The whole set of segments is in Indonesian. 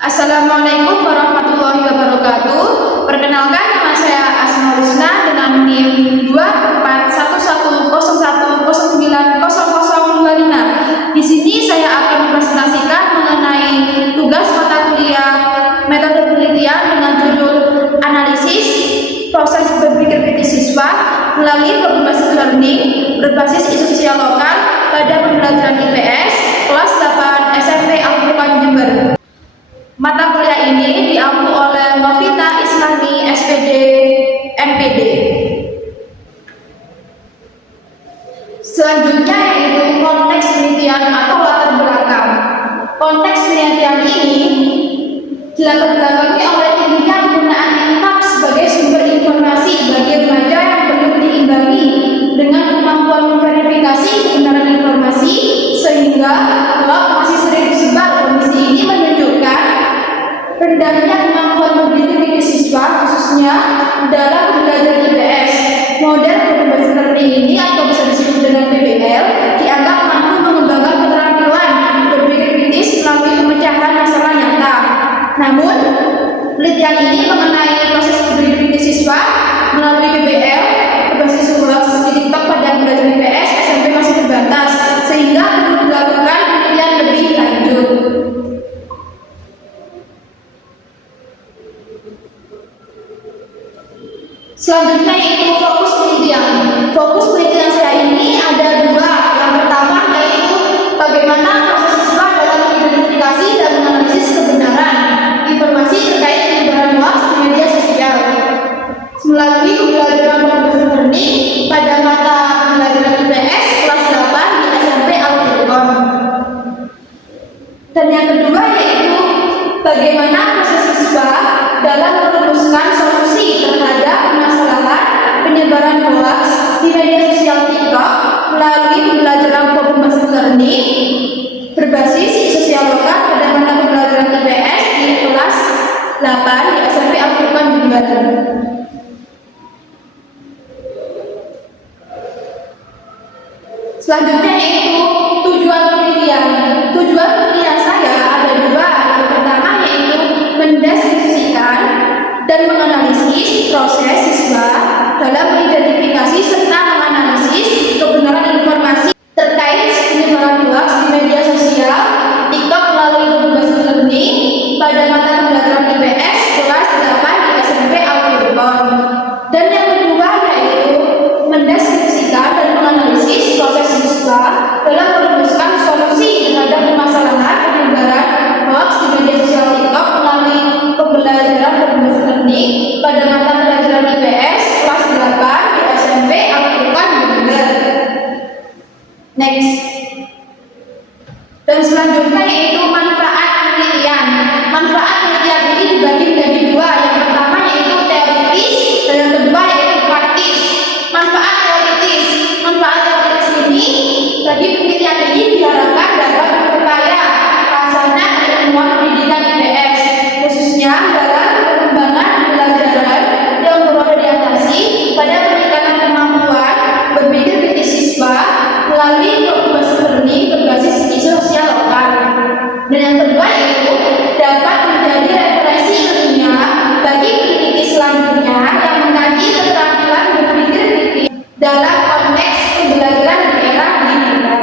Assalamualaikum warahmatullahi wabarakatuh. Perkenalkan, nama saya Asma Rusna dengan NIM 24101090025. Di sini saya akan mempresentasikan mengenai tugas mata kuliah metode penelitian dengan judul analisis proses berpikir kritis siswa melalui problem based learning berbasis isu sosial lokal pada pembelajaran IPS kelas 8 SMP Al-Furqan Jember. Mata kuliah ini diampu oleh Novita Islami SPD NPD. Selanjutnya yaitu konteks penelitian atau latar belakang. Konteks penelitian ini dilatar belakangi oleh tingginya penggunaan TikTok sebagai sumber informasi bagi remaja yang perlu diimbangi dengan kemampuan memverifikasi kebenaran informasi, sehingga hoax masih sering disebar. Kondisi ini menunjukkan rendahnya kemampuan berpikir kritis siswa, khususnya dalam belajar IPS. Model problem based learning ini atau bisa disebut dengan PBL dianggap mampu mengembangkan keterampilan berpikir kritis melalui pemecahan masalah nyata. Namun, penelitian ini mengenai proses berpikir kritis siswa melalui PBL berbasis hoax di TikTok pada belajar IPS SMP masih terbatas, sehingga perlu dilakukan penelitian lebih lanjut. Selanjutnya yaitu fokus penelitian. Fokus penelitian saya ini ada dua. Yang pertama yaitu bagaimana proses siswa dalam mengidentifikasi dan menganalisis kebenaran informasi terkait penyebaran hoax di media sosial melalui pembelajaran problem based learning pada mata pembelajaran IPS kelas 8 di SMP Al-Furqan. Dan yang kedua yaitu bagaimana proses siswa dalam merumuskan solusi terhadap permasalahan penyebaran hoax di media sosial TikTok melalui pembelajaran problem based learning berbasis sosial lokal pada mata pembelajaran IPS di kelas 8 di SMP Al-Furqan Jember. Selanjutnya yaitu tujuan penelitian. Tujuan penelitian saya ada dua. Yang pertama yaitu mendeskripsikan dan menganalisis proses siswa dalam mengidentifikasi serta menganalisis kebenaran informasi terkait penyebaran hoax di media sosial TikTok melalui problem based learning pada mata pembelajaran IPS kelas 8 di SMP Al-Furqan. Dan yang kedua yaitu mendeskripsikan dan menganalisis proses siswa dalam merumuskan solusi terhadap permasalahan penyebaran hoax di media sosial TikTok melalui pembelajaran problem based learning pada mata pelajaran IPS kelas 8 di SMP Al-Furqan Jember. Next. Dan selanjutnya yaitu manfaat penelitian. Manfaat penelitian ini dibagi menjadi dua. Yang pertama yaitu teoritis dan yang kedua yaitu praktis. Manfaat teoritis. Manfaat teoritis ini bagi penelitian ini diharapkan dapat memperkaya rasanya ilmuwan pendidikan IPS, khususnya dalam pengembangan pembelajaran yang berada diatasi pada peningkatan kemampuan berpikir kritis siswa melalui problem based learning berbasis isu sosial lokal. Dan yang kedua yaitu dapat menjadi referensi ilmiah bagi peneliti selanjutnya yang mengkaji keterampilan berpikir kritis dalam konteks pembelajaran di era digital.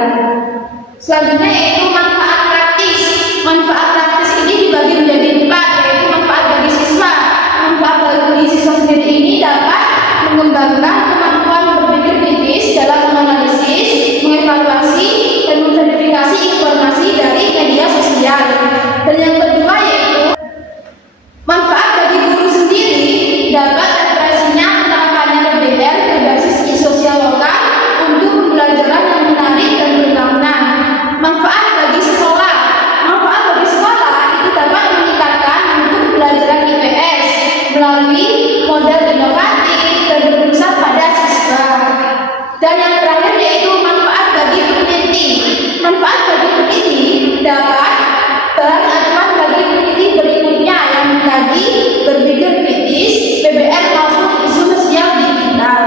Selanjutnya yaitu manfaat praktis. Manfaat praktis ini dibagi menjadi empat, yaitu manfaat bagi siswa. Manfaat bagi siswa sendiri ini dapat mengembangkan kemampuan berpikir kritis dalam menganalisis, mengevaluasi, dan memverifikasi informasi dari media sosial. Dan yang kedua yaitu manfaat bagi guru sendiri, dapat referensinya penerapannya PBL berbasis isu sosial lokal untuk pembelajaran yang menarik dan bermakna. Manfaat bagi sekolah. Manfaat bagi sekolah itu dapat meningkatkan mutu pembelajaran IPS melalui model inovatif dan berpusat pada siswa. Dan yang terakhir yaitu manfaat bagi peneliti. Manfaat bagi peneliti dapat bahan acuan bagi peneliti berikutnya yang mengkaji berpikir kritis, PBL maupun isu sosial digital.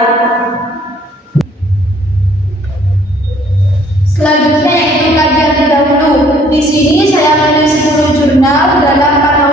Selanjutnya yaitu kajian terdahulu. Di sini saya menulis 10 jurnal dalam 4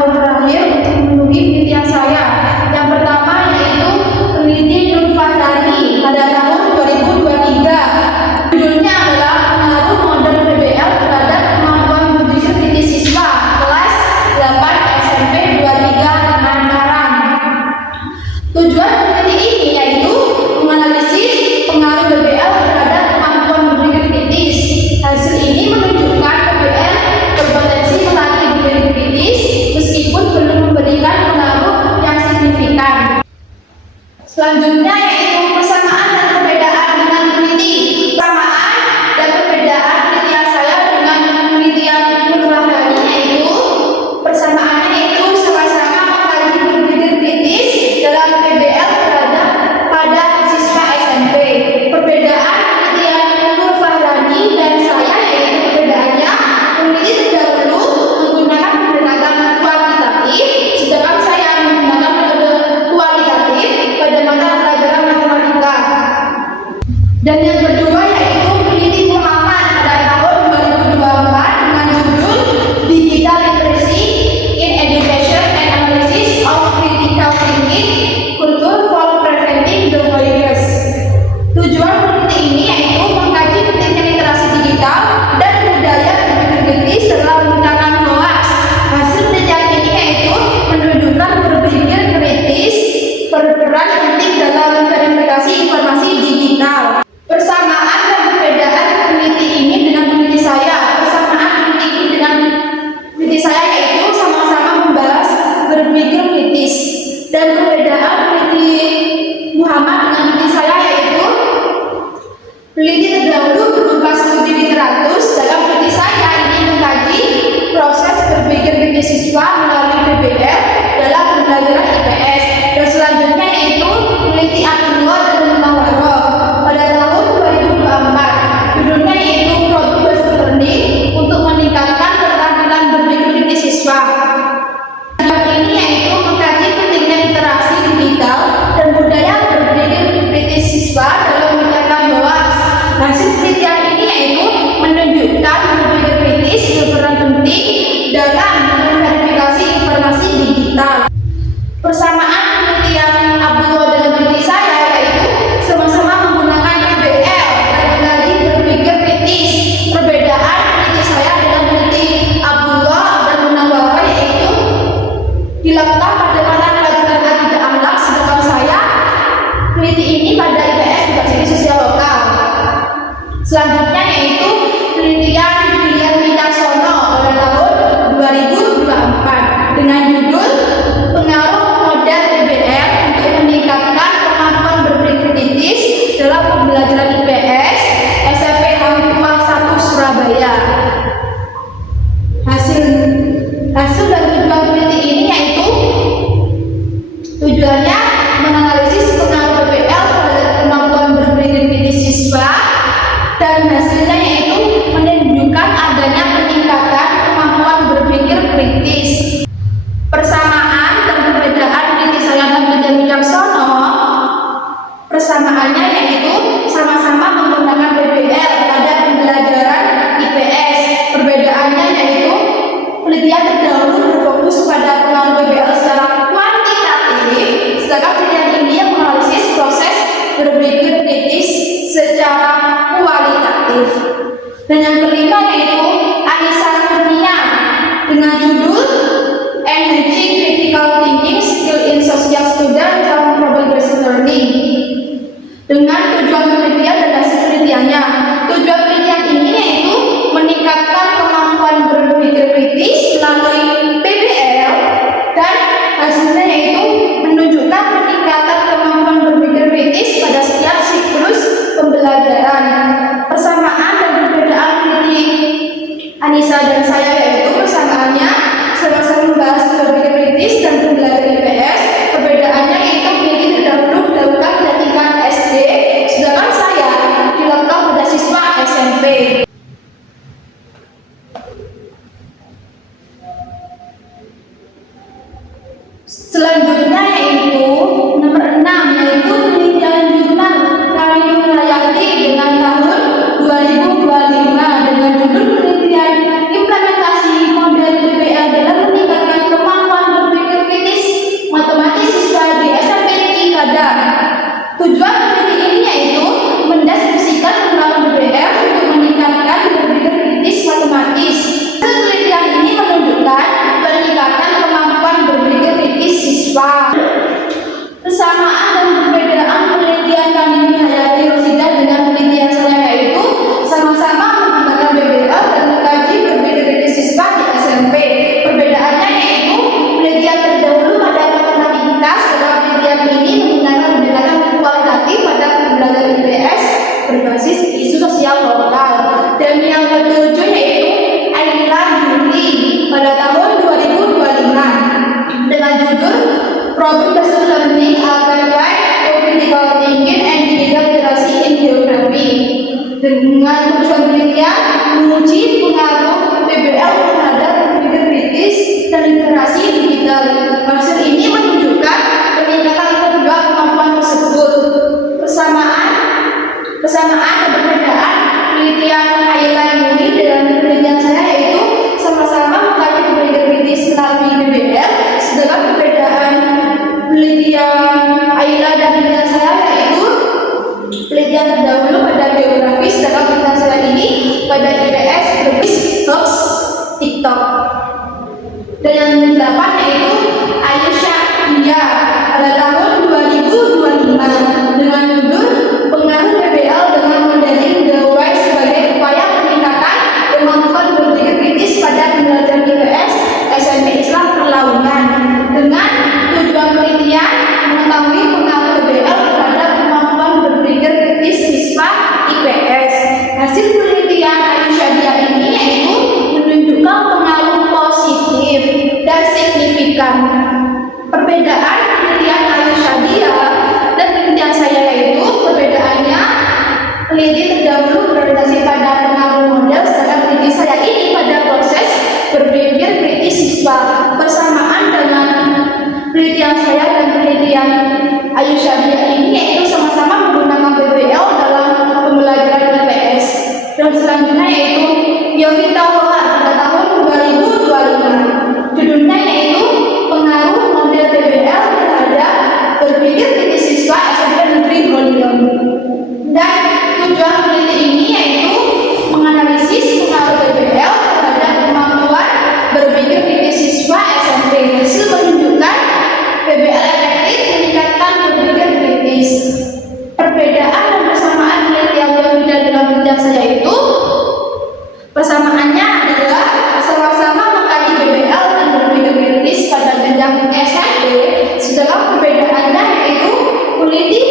siswa melalui PBL dalam pembelajaran IPS. Dan selanjutnya yaitu penelitian kedua dan Munawwaroh pada tahun 2024. Judulnya yaitu Project Learning untuk meningkatkan keterampilan berpikir kritis siswa. Ini yaitu mengkaji pentingnya literasi digital dan budaya berpikir kritis siswa dalam mencatat bahwa hasil penelitian ini yaitu menunjukkan berpikir kritis berperan penting dalam memverifikasi informasi digital. Persamaan penelitian Abdullah dengan peneliti saya yaitu sama-sama menggunakan PBL dan mengkaji berpikir kritis. Perbedaan peneliti saya dengan peneliti Abdullah dan Munawwaroh yaitu dilakukan pada mata pelajaran akidah akhlak, sedangkan saya peneliti ini pada IPS Edukasi Sosial Lokal. Selanjutnya yaitu penelitian William Wicaksono pada tahun 2024 dengan judul Pengaruh Model PBL untuk Meningkatkan Kemampuan Berpikir Kritis dalam Pembelajaran IPS SMP Hangtua 1 Surabaya. Hasil dan tujuan peneliti ini yaitu tujuannya menganalisis pengaruh PBL terhadap kemampuan berpikir kritis siswa, dan hasilnya yaitu menunjukkan adanya peningkatan kemampuan berpikir kritis. Persamaan dan perbedaan peneliti saya dan William Wicaksono, persamaannya yaitu sama-sama menggunakan PBL pada pembelajaran IPS. Perbedaannya yaitu penelitian terdahulu berfokus pada pengaruh PBL secara kuantitatif, sedangkan penelitian ini yang menganalisis proses berpikir kritis secara kualitatif. Dan yang kelima yaitu Anissa Kurnia dengan judul Enhancing Critical Thinking Skill in Social Student from Problem-Based Learning. Dengan tujuan penelitian dan hasil penelitiannya. Tujuan penelitian ini yaitu meningkatkan kemampuan berpikir kritis melalui PBL, dan hasilnya yaitu menunjukkan peningkatan kemampuan berpikir kritis pada setiap siklus pembelajaran. Persamaan dan perbedaan peneliti Anissa dan saya yaitu persamaannya sama-sama membahas berpikir kritis dan pembelajaran IPS. Perbedaannya yaitu peneliti terdahulu dilakukan pada tingkat SD, sedangkan saya dilakukan pada siswa SMP. Selanjutnya yaitu nomor 6 yaitu penelitian jurnal Kami Nurhayati dengan tahun 2025 dengan judul penelitian implementasi model PBL dalam meningkatkan kemampuan berpikir kritis matematis siswa di SMP Cikadang. Tujuan penelitian ini yaitu mendeskripsikan penerapan PBL untuk meningkatkan berpikir kritis matematis. Penelitian ini menunjukkan peningkatan kemampuan berpikir kritis siswa. Persamaan dan perbedaan penelitian Kami Nurhayati Rosida dengan penelitian saya yaitu sama-sama menggunakan PBL dan mengkaji berpikir kritis siswa di SMP. Perbedaannya yaitu penelitian terdahulu pada matematika, sedangkan penelitian ini menggunakan pendekatan kualitatif pada pembelajaran IPS berbasis isu sosial lokal. Dan yang ketujuh yaitu Ayla Juli pada tahun 2025 dengan judul Problem-Based Learning Applied to Critical Thinking and Digital Literacy in Geography. Dengan tujuan penelitian menguji pengaruh PBL terhadap berpikir kritis dan literasi digital. Hasil ini menunjukkan peningkatan kedua kemampuan tersebut. Persamaan dan perbedaan penelitian Ayla Juli dengan penelitian saya yaitu sama-sama mengkaji berpikir kritis melalui PBL, sedangkan perbedaan penelitian Ayla dan penelitian saya yaitu penelitian terdahulu pada geografi, sedangkan penelitian saya ini pada IPS berbasis hoax TikTok. Dan yang ke-8 yaitu Ayusha Dia pada tahun 2025 dengan judul Pengaruh PBL dengan Modeling the Way sebagai upaya peningkatan kemampuan berpikir kritis pada pembelajaran IPS SMP Islam Perlawanan. Dengan tujuan penelitian mengetahui pengaruh PBL terhadap kemampuan berpikir kritis siswa IPS. Hasil penelitian Ayusha Dia ini yaitu menunjukkan pengaruh positif dan pendidikan. Perbedaan penelitian Ayu Shadia dan penelitian saya yaitu perbedaannya peneliti terdahulu berorientasi pada pengaruh model, sedangkan peneliti saya ini pada proses berpikir kritis siswa. Persamaan dengan penelitian saya dan penelitian Ayu Shadia ini yaitu sama-sama menggunakan PBL dalam pembelajaran IPS. Dan selanjutnya yaitu Yovita Wolar pada tahun 2025. Judulnya yaitu pengaruh model PBL terhadap berpikir kritis siswa SMP Negeri Groningen. Dan tujuan peneliti ini yaitu menganalisis pengaruh PBL terhadap kemampuan berpikir kritis siswa SMP. Hasil menunjukkan PBL efektif meningkatkan berpikir kritis. Perbedaan dan persamaan penelitian Yovita dengan penelitian saya itu, persamaannya adalah sama-sama mengkaji PBL dan berpikir kritis pada jenjang SMP, sedangkan perbedaannya yaitu peneliti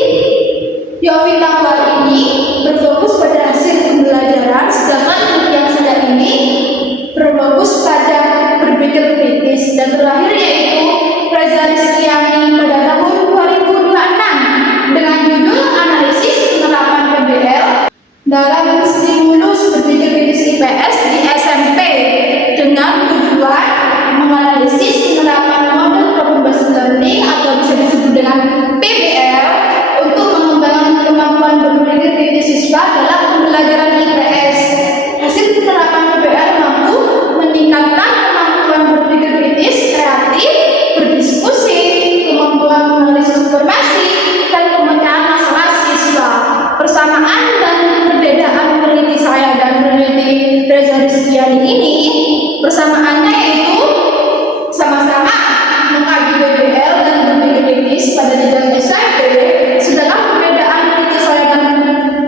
Yovita Wolar ini berfokus pada hasil pembelajaran, sedangkan penelitian saya ini berfokus pada berpikir kritis. Dan terakhir yaitu Reza Rizkyani pada tahun 2026 dengan judul analisis penerapan PBL dalam stimulus berpikir kritis IPS di SMP dengan tujuan menganalisis penerapan model problem based learning atau bisa disebut dengan PBL untuk mengembangkan kemampuan berpikir kritis siswa dalam pembelajaran IPS. Hasil penerapan PBL mampu meningkatkan kemampuan berpikir kritis, kreatif, berdiskusi, kemampuan menganalisis informasi, dan pemecahan masalah siswa. Persamaan dan perbedaan peneliti saya dan peneliti Reza Rizkyani ini, persamaannya yaitu sama-sama mengkaji PBL dan berpikir kritis pada jenjang SMP, sedangkan perbedaan peneliti saya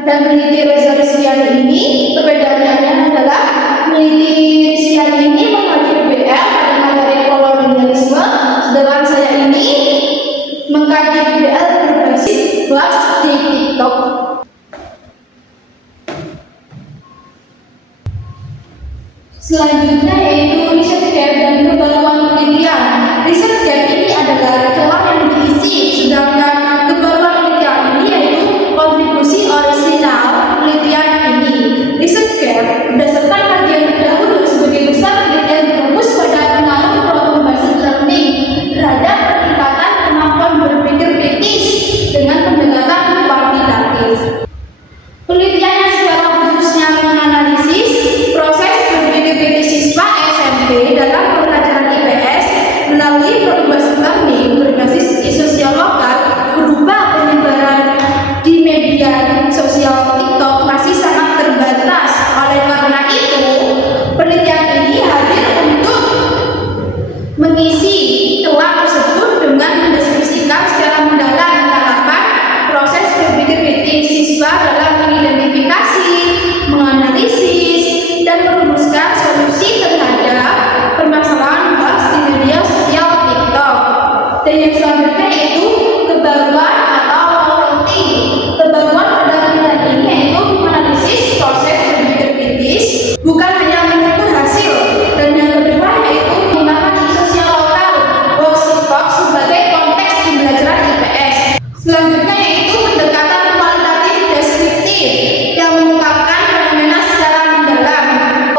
dan peneliti Reza Rizkyani ini, perbedaannya adalah peneliti Rizkyani ini mengkaji PBL pada materi kolonialisme, sedangkan saya ini mengkaji PBL berbasis blast di TikTok. Selanjutnya yaitu riset gap dan kebaruan penelitian. Riset gap ini adalah celah yang diisi, sedangkan kebaruan penelitian ini yaitu kontribusi orisinal penelitian ini. Riset gap berdasarkan kajian terdahulu sebagai besar penelitian berfokus pada pengaruh problem based learning terhadap peningkatan kemampuan berpikir kritis dengan pendekatan kuantitatif. Penelitiannya secara khususnya menganalisis proses berpikir kritis siswa SMP dalam pembelajaran IPS melalui problem based learning berbasis sosial lokal berupa penyebaran di media sosial TikTok masih sangat terbatas. Oleh karena itu, penelitian ini hadir untuk mengisi celah tersebut dengan mendeskripsikan secara mendalam tahapan proses berpikir kritis siswa dalam mengidentifikasi, menganalisis, dan merumuskan solusi terhadap permasalahan bahas di media sosial TikTok. Dan yang selanjutnya yaitu kebaruan atau novelty. Kebaruan pada penelitian ini yaitu menganalisis proses berpikir kritis, bukan hanya mengukur hasil. Dan yang kedua yaitu menggunakan isu sosial lokal TikTok sebagai konteks pembelajaran IPS. Selanjutnya yaitu pendekatan kualitatif deskriptif yang mengungkapkan fenomena secara mendalam.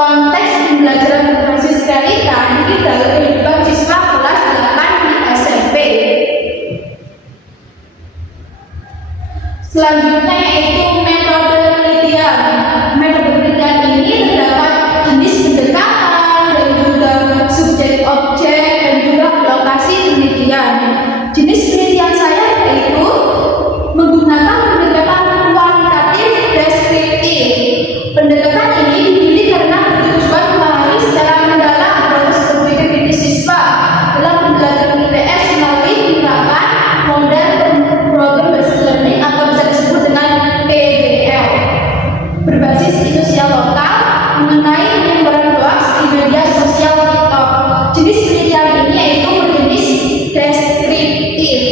Konteks pembelajaran berbasis realita di dalam kehidupan siswa kelas 8 di SMP. Selanjutnya yaitu metode penelitian. Metode penelitian ini terdapat jenis pendekatan dan juga subjek objek dan juga lokasi penelitian. Jenis penelitian saya yaitu menggunakan pendekatan kualitatif deskriptif. Pendekatan ini dipilih karena bertujuan memahami secara mendalam proses berpikir kritis siswa dalam pembelajaran IPS melalui penerapan model problem based learning atau bisa disebut dengan PBL berbasis isu sosial lokal mengenai penyebaran hoax di media sosial TikTok. Jenis penelitian ini yaitu berjenis deskriptif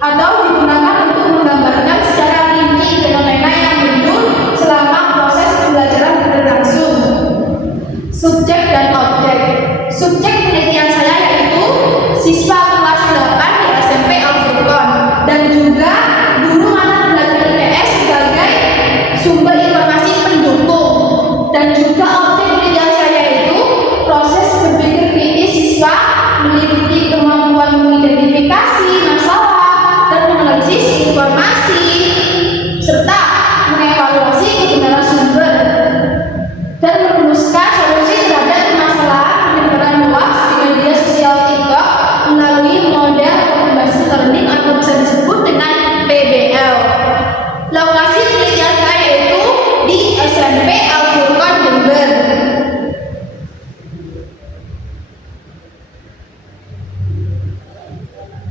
atau digunakan untuk menggambarkan secara rinci fenomena yang muncul selama proses pembelajaran subjek dan objek. Subjek penelitian saya yaitu siswa meliputi kemampuan mengidentifikasi masalah dan menganalisis informasi, serta mengevaluasi kebenaran sumber dan merumuskan solusi terhadap permasalahan penyebaran luas di media sosial TikTok melalui model Open-Based Learning atau bisa disebut dengan PBL. Lokasi penelitian saya yaitu di SMP Al-Furqan Jember.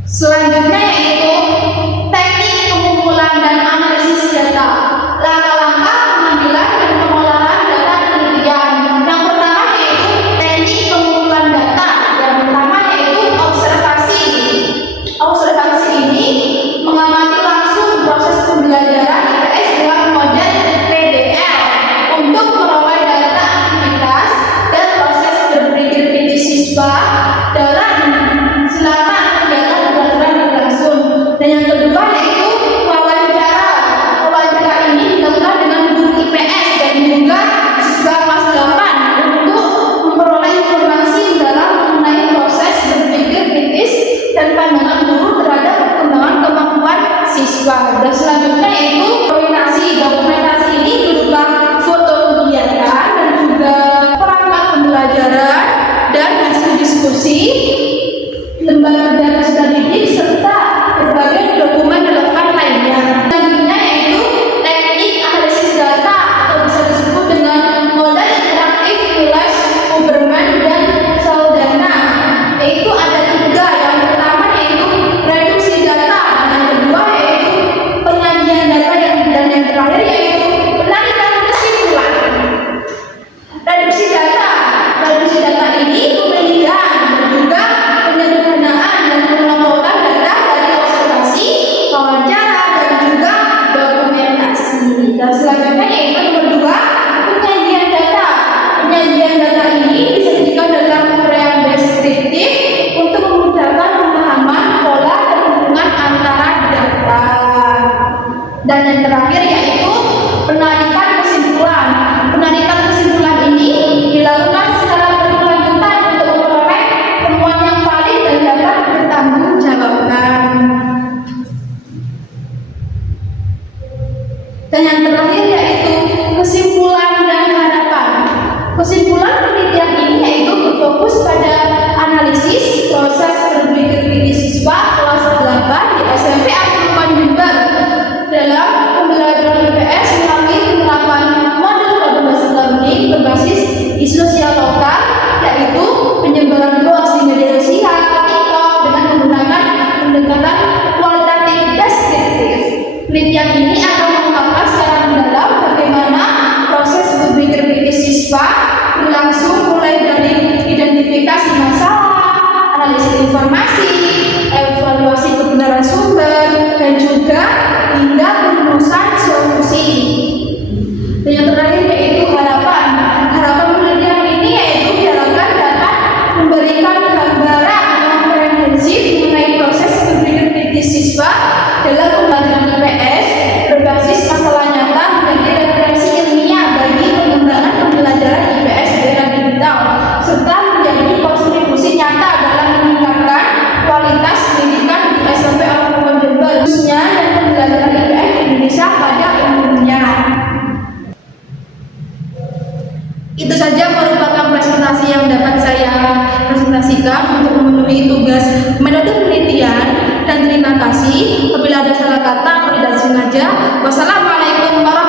Selanjutnya yaitu teknik pengumpulan dan analisis data. Langkah-langkah pengambilan dan pengolahan data penelitian. Yang pertama yaitu teknik pengumpulan data. Yang pertama yaitu observasi. Observasi ini mengamati langsung proses pembelajaran IPS dengan model PBL untuk merangkai data aktivitas dan proses berpikir kritis siswa dalam selama kegiatan pembelajaran berlangsung. Dan yang kedua yaitu wawancara. Wawancara ini dilakukan dengan guru IPS dan juga siswa kelas 8 untuk memperoleh informasi dalam mengenai proses berpikir kritis dan pandangan guru terhadap perkembangan kemampuan siswa. Dan selanjutnya yaitu dokumentasi. Dokumentasi ini berupa foto kegiatan dan juga perangkat pembelajaran dan hasil diskusi, lembar kerja peserta didik, serta berbagai dokumen relevan lainnya. Selanjutnya yaitu teknik analisis data atau bisa disebut dengan model interaktif Wiles, Huberman, dan Saldana. Yaitu ada 3. Yang pertama yaitu reduksi data, yang kedua yaitu penyajian data, dan yang terakhir yaitu penarikan kesimpulan. Reduksi data. Reduksi data ini pemilihan dan juga penyederhanaan dan pengelompokan data dari observasi, wawancara, dan juga dokumentasi. Dan selanjutnya yaitu nomor 2, penyajian data. Penyajian data ini disajikan dalam uraian deskriptif untuk memudahkan pemahaman pola dan hubungan antara data. Dan yang terakhir yaitu penarikan kesimpulan. Penarikan kesimpulan ini dilakukan secara berkelanjutan untuk memperoleh temuan yang valid dan dapat bertanggungjawabkan. Dan yang terakhir yaitu kesimpulan dan harapan. Kesimpulan penelitian ini yaitu berfokus pada analisis proses berpikir kritis siswa kelas 8 di SMP Al-Furqan Jember dalam pembelajaran IPS melalui penerapan model Open-Based Learning berbasis isu sosial lokal, yaitu penyebaran hoax di media sosial TikTok dengan menggunakan pendekatan kualitatif deskriptif. Penelitian ini akan mengungkapkan secara mendalam bagaimana proses berpikir kritis siswa berlangsung mulai dari identifikasi masalah, analisis informasi, evaluasi kebenaran sumber, dan juga hingga perumusan solusi. Dan yang terakhir yaitu harapan. Harapan penelitian ini yaitu diharapkan dapat memberikan gambaran yang komprehensif mengenai proses berpikir kritis siswa dalam pembelajaran IPS berbasis masalah nyata menjadi referensi ilmiah bagi pengembangan pembelajaran IPS di era digital, serta menjadi kontribusi nyata dalam meningkatkan kualitas pendidikan di SMP Al-Furqan Jember, khususnya dan pembelajaran IPS di Indonesia pada umumnya. Itu saja merupakan presentasi yang dapat saya presentasikan untuk memenuhi tugas metode penelitian, dan terima kasih. Apabila ada salah kata atau tidak sengaja, wassalamualaikum warahmatullahi wabarakatuh.